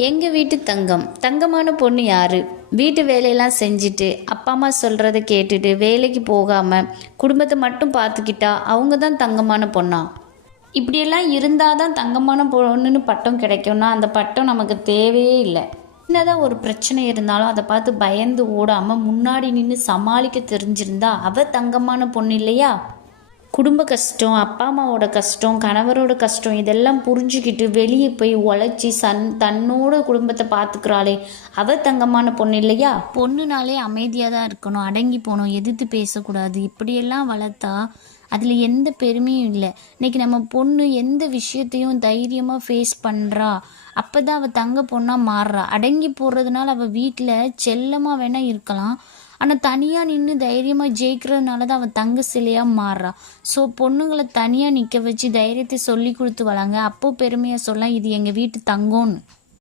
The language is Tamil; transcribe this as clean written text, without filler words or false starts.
எங்கள் வீட்டு தங்கம். தங்கமான பொண்ணு யாரு? வீட்டு வேலையெல்லாம் செஞ்சுட்டு அப்பா அம்மா சொல்கிறத கேட்டுட்டு வேலைக்கு போகாமல் குடும்பத்தை மட்டும் பார்த்துக்கிட்டா அவங்க தான் தங்கமான பொண்ணா? இப்படியெல்லாம் இருந்தால் தான் தங்கமான பொண்ணுன்னு பட்டம் கிடைக்கும்னா அந்த பட்டம் நமக்கு தேவையே இல்லை. என்னதான் ஒரு பிரச்சனை இருந்தாலும் அதை பார்த்து பயந்து ஓடாமல் முன்னாடி நின்று சமாளிக்க தெரிஞ்சிருந்தா அவள் தங்கமான பொண்ணு இல்லையா? குடும்ப கஷ்டம், அப்பா அம்மாவோட கஷ்டம், கணவரோட கஷ்டம் இதெல்லாம் புரிஞ்சுக்கிட்டு வெளியே போய் உழைச்சி தன்னோட குடும்பத்தை பார்த்துக்கிறாளே அவள் தங்கமான பொண்ணு இல்லையா? பொண்ணுனாலே அமைதியாக தான் இருக்கணும், அடங்கி போகணும், எதிர்த்து பேசக்கூடாது, இப்படியெல்லாம் வளர்த்தா அதில் எந்த பெருமையும் இல்லை. இன்றைக்கி நம்ம பொண்ணு எந்த விஷயத்தையும் தைரியமாக ஃபேஸ் பண்ணுறா, அப்போ தான் அவள் தங்க பொண்ணாக மாறுறா. அடங்கி போடுறதுனால அவள் வீட்டில் செல்லமாக வேணால் இருக்கலாம், ஆனால் தனியாக நின்று தைரியமாக ஜெயிக்கிறதுனால தான் அவன் தங்க சிலையாக மாறுறான். ஸோ பொண்ணுங்களை தனியாக நிற்க வச்சு தைரியத்தை சொல்லி கொடுத்து வளங்க, அப்போது பெருமையாக சொல்லலாம் இது எங்கள் வீட்டு தங்கம்னு.